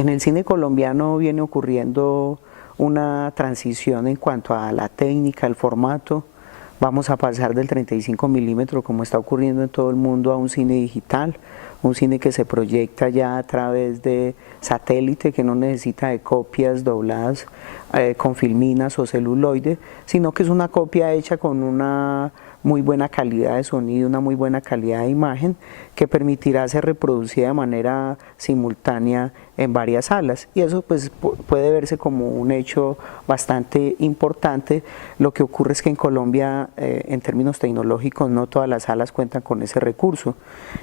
En el cine colombiano viene ocurriendo una transición en cuanto a la técnica, el formato. Vamos a pasar del 35 milímetros, como está ocurriendo en todo el mundo, a un cine digital, un cine que se proyecta ya a través de satélite, que no necesita de copias dobladas con filminas o celuloide, sino que es una copia hecha con una muy buena calidad de sonido, una muy buena calidad de imagen, que permitirá ser reproducida de manera simultánea en varias salas, y eso pues puede verse como un hecho bastante importante. Lo que ocurre es que en Colombia, en términos tecnológicos, no todas las salas cuentan con ese recurso,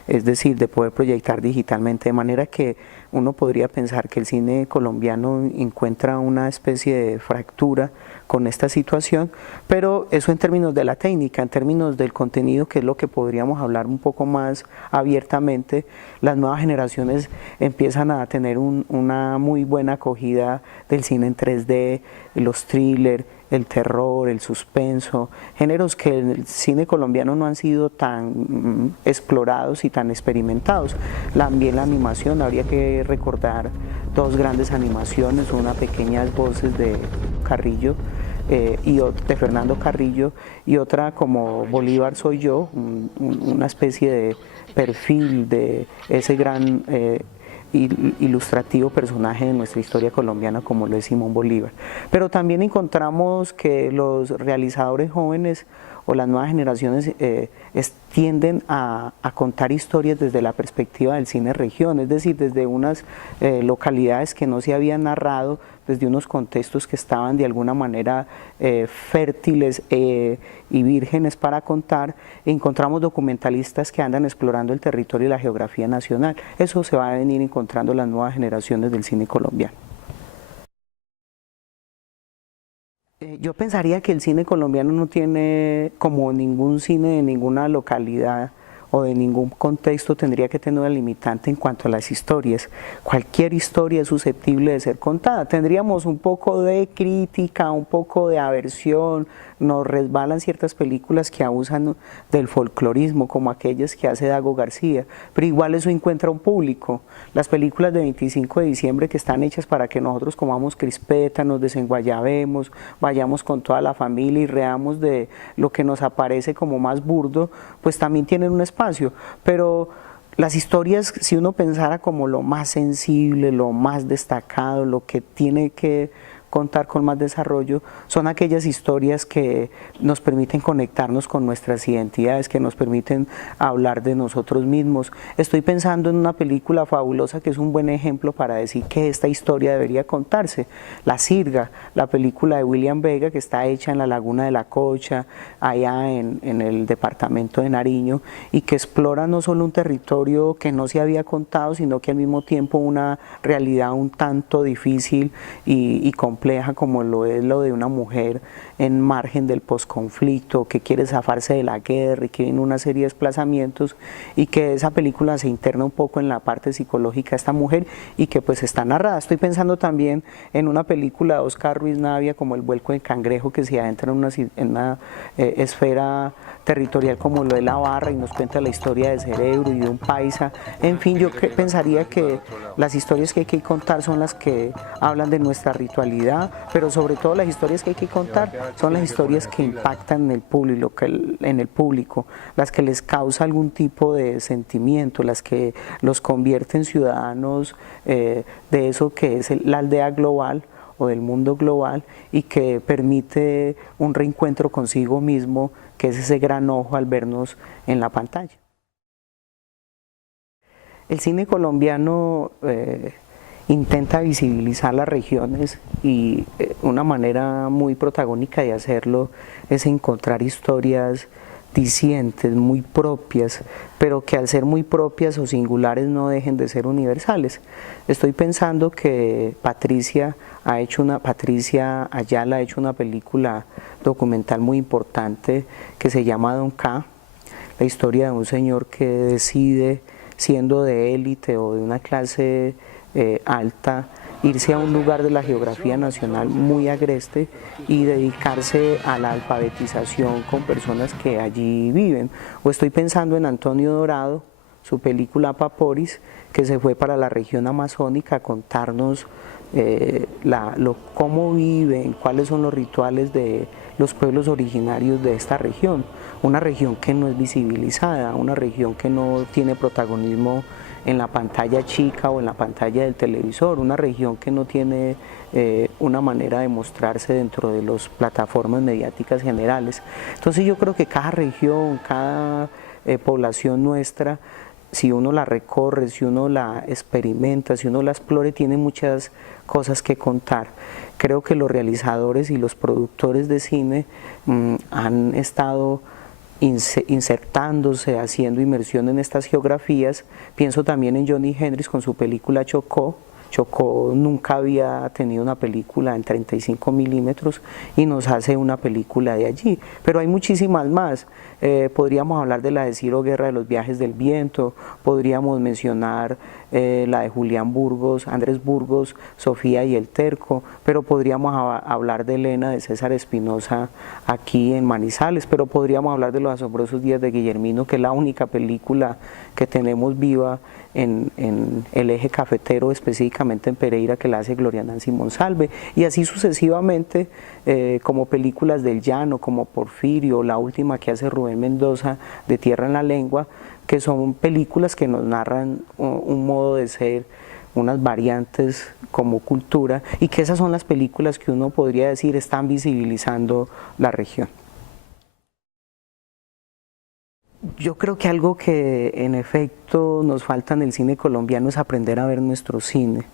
es decir, de poder proyectar digitalmente, de manera que uno podría pensar que el cine colombiano encuentra una especie de fractura con esta situación, pero eso en términos de la técnica. En términos del contenido, que es lo que podríamos hablar un poco más abiertamente, las nuevas generaciones empiezan a tener una muy buena acogida del cine en 3D, los thrillers, el terror, el suspenso, géneros que en el cine colombiano no han sido tan explorados y tan experimentados. También la animación, habría que recordar dos grandes animaciones, una Pequeñas Voces de Carrillo, de Fernando Carrillo, y otra como Bolívar Soy Yo, una especie de perfil de ese gran ilustrativo personaje de nuestra historia colombiana como lo es Simón Bolívar. Pero también encontramos que los realizadores jóvenes o las nuevas generaciones tienden a contar historias desde la perspectiva del cine región, es decir, desde unas localidades que no se habían narrado, desde unos contextos que estaban de alguna manera fértiles y vírgenes para contar. Encontramos documentalistas que andan explorando el territorio y la geografía nacional. Eso se va a venir encontrando las nuevas generaciones del cine colombiano. Yo pensaría que el cine colombiano no tiene, como ningún cine de ninguna localidad o de ningún contexto, tendría que tener una limitante en cuanto a las historias. Cualquier historia es susceptible de ser contada. Tendríamos un poco de crítica, un poco de aversión, nos resbalan ciertas películas que abusan del folclorismo, como aquellas que hace Dago García, pero igual eso encuentra un público. Las películas de 25 de diciembre, que están hechas para que nosotros comamos crispeta, nos desenguayabemos, vayamos con toda la familia y reamos de lo que nos aparece como más burdo, pues también tienen un espacio. Pero las historias, si uno pensara como lo más sensible, lo más destacado, lo que tiene que contar con más desarrollo, son aquellas historias que nos permiten conectarnos con nuestras identidades, que nos permiten hablar de nosotros mismos. Estoy pensando en una película fabulosa que es un buen ejemplo para decir que esta historia debería contarse: La Sirga, la película de William Vega, que está hecha en la Laguna de la Cocha, allá en el departamento de Nariño, y que explora no solo un territorio que no se había contado, sino que al mismo tiempo una realidad un tanto difícil y compleja, como lo es lo de una mujer en margen del posconflicto, que quiere zafarse de la guerra y que viene una serie de desplazamientos, y que esa película se interna un poco en la parte psicológica de esta mujer y que pues está narrada. Estoy pensando también en una película de Oscar Ruiz Navia como El Vuelco de Cangrejo, que se adentra en una esfera territorial como lo de la Barra y nos cuenta la historia de Cerebro y de un paisa. En fin, yo pensaría que las historias que hay que contar son las que hablan de nuestra ritualidad, pero sobre todo las historias que hay que contar son las historias que impactan en el público, las que les causa algún tipo de sentimiento, las que los convierten en ciudadanos de eso que es la aldea global o del mundo global, y que permite un reencuentro consigo mismo, que es ese gran ojo al vernos en la pantalla. El cine colombiano intenta visibilizar las regiones, y una manera muy protagónica de hacerlo es encontrar historias disidentes, muy propias, pero que al ser muy propias o singulares no dejen de ser universales. Estoy pensando que Patricia Ayala ha hecho una película documental muy importante que se llama Don K, la historia de un señor que decide, siendo de élite o de una clase alta, irse a un lugar de la geografía nacional muy agreste y dedicarse a la alfabetización con personas que allí viven. O estoy pensando en Antonio Dorado, su película Paporis, que se fue para la región amazónica a contarnos cómo viven, cuáles son los rituales de los pueblos originarios de esta región, una región que no es visibilizada, una región que no tiene protagonismo en la pantalla chica o en la pantalla del televisor, una región que no tiene una manera de mostrarse dentro de las plataformas mediáticas generales. Entonces yo creo que cada región, cada población nuestra, si uno la recorre, si uno la experimenta, si uno la explore, tiene muchas cosas que contar. Creo que los realizadores y los productores de cine han estado insertándose, haciendo inmersión en estas geografías. Pienso también en Johnny Hendrix con su película Chocó. Chocó nunca había tenido una película en 35 milímetros y nos hace una película de allí, pero hay muchísimas más. Podríamos hablar de la de Ciro Guerra de los viajes del viento, podríamos mencionar la de Julián Burgos, Andrés Burgos, Sofía y el Terco, pero podríamos hablar de Elena de César Espinosa aquí en Manizales, pero podríamos hablar de Los asombrosos días de Guillermino, que es la única película que tenemos viva en el eje cafetero, específicamente en Pereira, que la hace Gloria Nancy Monsalve, y así sucesivamente, como películas del llano, como Porfirio, la última que hace Rubén Mendoza, de Tierra en la Lengua, que son películas que nos narran un modo de ser, unas variantes como cultura, y que esas son las películas que uno podría decir están visibilizando la región. Yo creo que algo que en efecto nos falta en el cine colombiano es aprender a ver nuestro cine,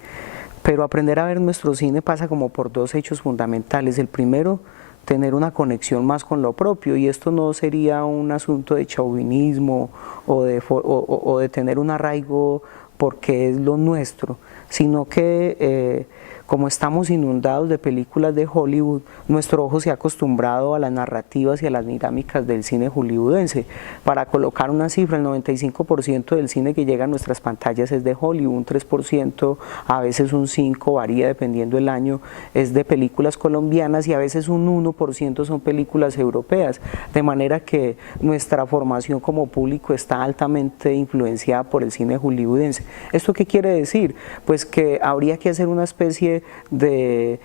pero aprender a ver nuestro cine pasa como por dos hechos fundamentales. El primero, tener una conexión más con lo propio, y esto no sería un asunto de chauvinismo o de tener un arraigo porque es lo nuestro, sino que como estamos inundados de películas de Hollywood, nuestro ojo se ha acostumbrado a las narrativas y a las dinámicas del cine hollywoodense. Para colocar una cifra, el 95% del cine que llega a nuestras pantallas es de Hollywood, un 3%, a veces un 5%, varía dependiendo del año, es de películas colombianas, y a veces un 1% son películas europeas, de manera que nuestra formación como público está altamente influenciada por el cine hollywoodense. ¿Esto qué quiere decir? Pues que habría que hacer una especie de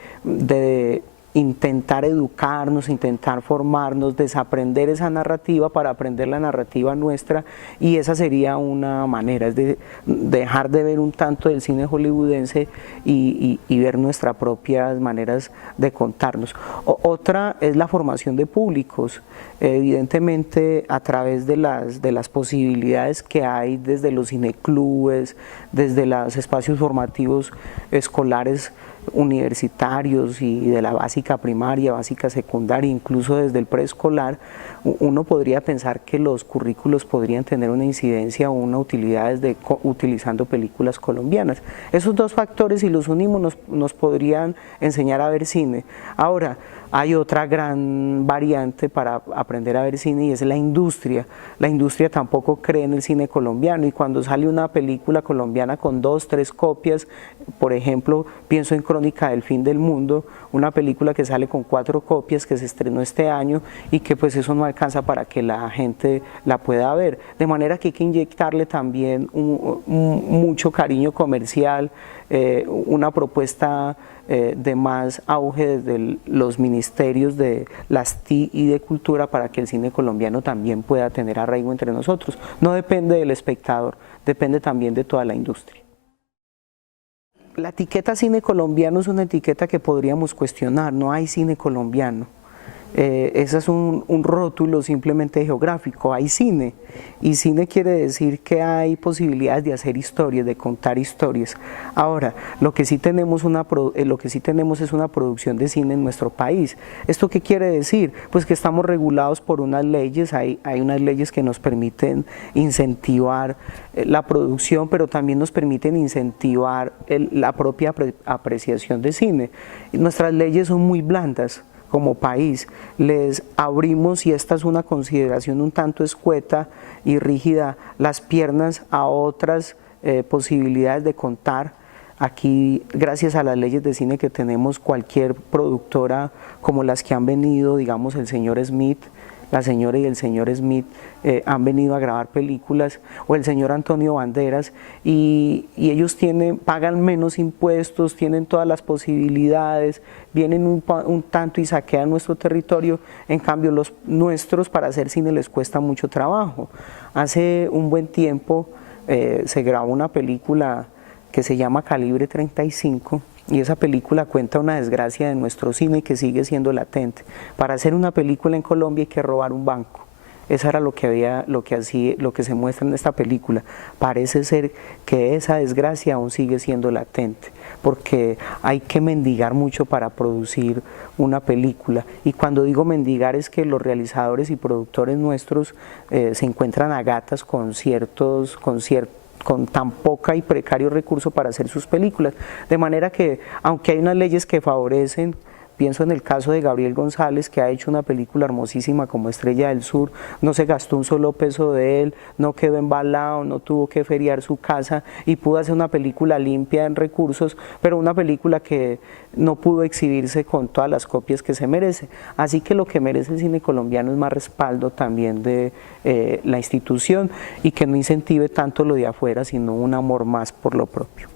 intentar educarnos, intentar formarnos, desaprender esa narrativa para aprender la narrativa nuestra, y esa sería una manera, es de dejar de ver un tanto del cine hollywoodense y ver nuestras propias maneras de contarnos. Otra es la formación de públicos, evidentemente a través de las posibilidades que hay desde los cineclubes, desde los espacios formativos escolares, universitarios y de la básica primaria, básica secundaria, incluso desde el preescolar, uno podría pensar que los currículos podrían tener una incidencia o una utilidad utilizando películas colombianas. Esos dos factores, si los unimos, nos podrían enseñar a ver cine. Ahora, hay otra gran variante para aprender a ver cine, y es la industria. La industria tampoco cree en el cine colombiano, y cuando sale una película colombiana con 2, 3 copias, por ejemplo, pienso en Crónica del Fin del Mundo, una película que sale con 4 copias, que se estrenó este año, y que pues eso no alcanza para que la gente la pueda ver. De manera que hay que inyectarle también mucho cariño comercial, una propuesta de más auge desde los ministerios de las TI y de cultura, para que el cine colombiano también pueda tener arraigo entre nosotros. No depende del espectador, depende también de toda la industria. La etiqueta cine colombiano es una etiqueta que podríamos cuestionar. No hay cine colombiano. Ese es un rótulo simplemente geográfico. Hay cine, y cine quiere decir que hay posibilidades de hacer historias, de contar historias. Ahora, lo que sí tenemos es una producción de cine en nuestro país. ¿Esto qué quiere decir? Pues que estamos regulados por unas leyes, hay unas leyes que nos permiten incentivar la producción, pero también nos permiten incentivar la propia apreciación de cine. Nuestras leyes son muy blandas. Como país les abrimos, y esta es una consideración un tanto escueta y rígida, las piernas a otras posibilidades de contar. Aquí, gracias a las leyes de cine que tenemos, cualquier productora, como las que han venido, digamos el señor Smith, la señora y el señor Smith han venido a grabar películas, o el señor Antonio Banderas, y ellos pagan menos impuestos, tienen todas las posibilidades, vienen un tanto y saquean nuestro territorio. En cambio los nuestros para hacer cine les cuesta mucho trabajo. Hace un buen tiempo se grabó una película que se llama Calibre 35, y esa película cuenta una desgracia de nuestro cine que sigue siendo latente. Para hacer una película en Colombia hay que robar un banco. Eso era lo que se muestra en esta película. Parece ser que esa desgracia aún sigue siendo latente, porque hay que mendigar mucho para producir una película. Y cuando digo mendigar es que los realizadores y productores nuestros se encuentran a gatas con tan poca y precario recurso para hacer sus películas, de manera que aunque hay unas leyes que favorecen, pienso en el caso de Gabriel González, que ha hecho una película hermosísima como Estrella del Sur, no se gastó un solo peso de él, no quedó embalado, no tuvo que feriar su casa y pudo hacer una película limpia en recursos, pero una película que no pudo exhibirse con todas las copias que se merece. Así que lo que merece el cine colombiano es más respaldo también de la institución, y que no incentive tanto lo de afuera, sino un amor más por lo propio.